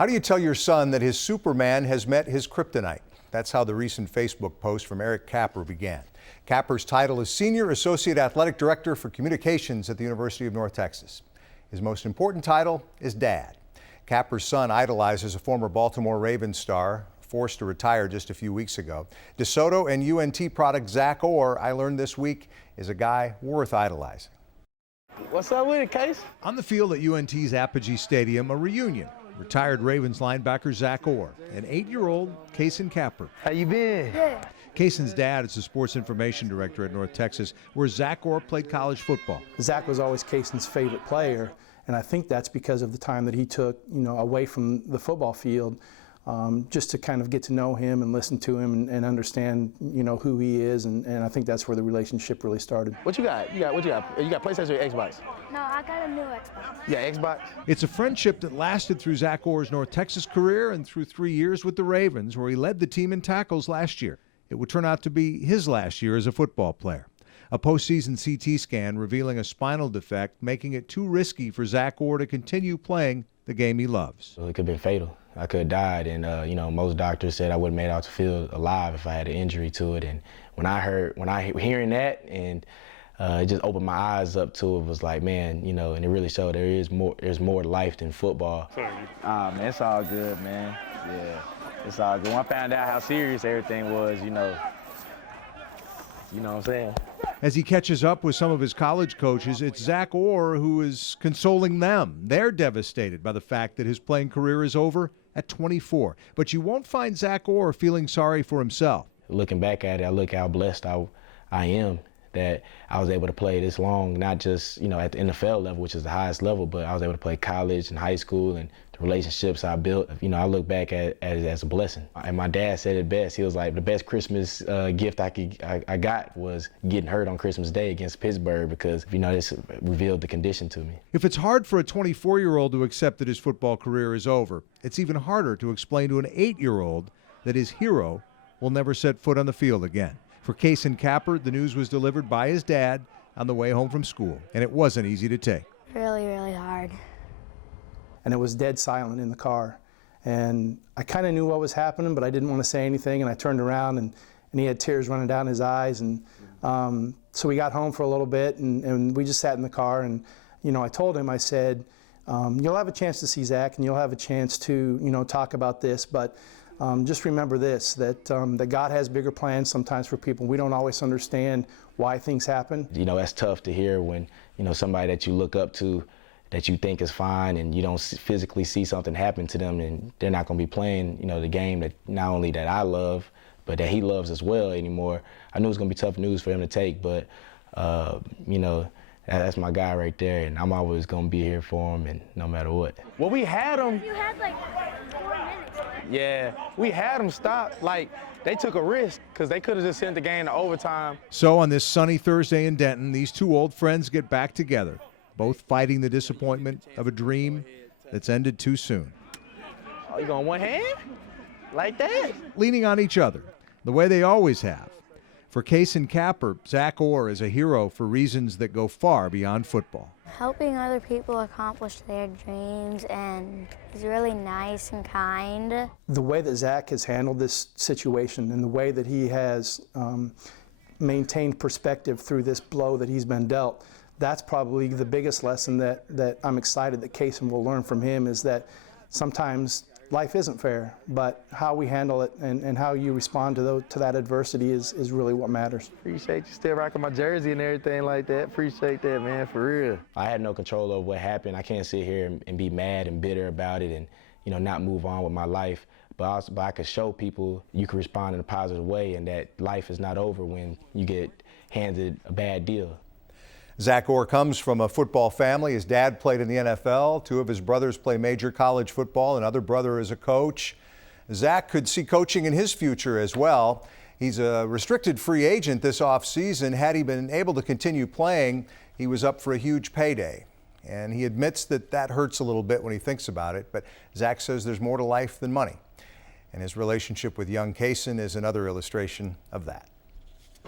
How do you tell your son that his Superman has met his kryptonite? That's how the recent Facebook post from Eric Capper began. Capper's title is Senior Associate Athletic Director for Communications at the University of North Texas. His most important title is Dad. Capper's son idolizes a former Baltimore Ravens star, forced to retire just a few weeks ago. DeSoto and UNT product Zach Orr, I learned this week, is a guy worth idolizing. What's up with it, Case? On the field at UNT's Apogee Stadium, a reunion. Retired Ravens linebacker Zach Orr and 8-year-old Kason Capper. How you been? Yeah. Kason's dad is the sports information director at North Texas, where Zach Orr played college football. Zach was always Kason's favorite player, and I think that's because of the time that he took, away from the football field, just to kind of get to know him and listen to him and understand, who he is, and I think that's where the relationship really started. What you got? What you got? You got PlayStation or Xbox? No, I got a new Xbox. Yeah, Xbox. It's a friendship that lasted through Zach Orr's North Texas career and through 3 years with the Ravens, where he led the team in tackles last year. It would turn out to be his last year as a football player. A postseason CT scan revealing a spinal defect, making it too risky for Zach Orr to continue playing the game he loves. It could have been fatal. I could have died, and most doctors said I would have made it out to field alive if I had an injury to it. And when hearing that, and it just opened my eyes up to it, was like, man, and it really showed there's more to life than football. Man, it's all good, man. Yeah, it's all good. When I found out how serious everything was, you know what I'm saying? As he catches up with some of his college coaches, it's Zach Orr who is consoling them. They're devastated by the fact that his playing career is over at 24. But you won't find Zach Orr feeling sorry for himself. Looking back at it, I look how blessed I am that I was able to play this long, not just at the NFL level, which is the highest level, but I was able to play college and high school, and the relationships I built. I look back at it as a blessing. And my dad said it best. He was like, the best Christmas gift I got was getting hurt on Christmas Day against Pittsburgh, because this revealed the condition to me. If it's hard for a 24-year-old to accept that his football career is over, it's even harder to explain to an 8-year-old that his hero will never set foot on the field again. For Kason Capper, the news was delivered by his dad on the way home from school, and it wasn't easy to take. Really, really hard. And it was dead silent in the car. And I kind of knew what was happening, but I didn't want to say anything, and I turned around, and he had tears running down his eyes. And so we got home for a little bit, and we just sat in the car, and I told him, I said, you'll have a chance to see Zach, and you'll have a chance to talk about this, but just remember this, that God has bigger plans sometimes for people. We don't always understand why things happen. That's tough to hear when, somebody that you look up to, that you think is fine, and you don't physically see something happen to them, and they're not going to be playing, the game that not only that I love, but that he loves as well anymore. I knew it was going to be tough news for him to take, but, that's my guy right there, and I'm always going to be here for him, and no matter what. Well, we had him. You had like 4 minutes. Yeah, we had them stop. They took a risk because they could have just sent the game to overtime. So on this sunny Thursday in Denton, these two old friends get back together, both fighting the disappointment of a dream that's ended too soon. Oh, you going one hand? Like that? Leaning on each other, the way they always have. For Kason Capper, Zach Orr is a hero for reasons that go far beyond football. Helping other people accomplish their dreams, and he's really nice and kind. The way that Zach has handled this situation and the way that he has maintained perspective through this blow that he's been dealt, that's probably the biggest lesson that I'm excited that Kason will learn from him, is that sometimes life isn't fair, but how we handle it and how you respond to that adversity is really what matters. Appreciate you still rocking my jersey and everything like that. Appreciate that, man, for real. I had no control over what happened. I can't sit here and be mad and bitter about it and, not move on with my life. But I could show people you can respond in a positive way, and that life is not over when you get handed a bad deal. Zach Orr comes from a football family. His dad played in the NFL. 2 of his brothers play major college football. Another brother is a coach. Zach could see coaching in his future as well. He's a restricted free agent this offseason. Had he been able to continue playing, he was up for a huge payday. And he admits that hurts a little bit when he thinks about it. But Zach says there's more to life than money. And his relationship with young Kason is another illustration of that.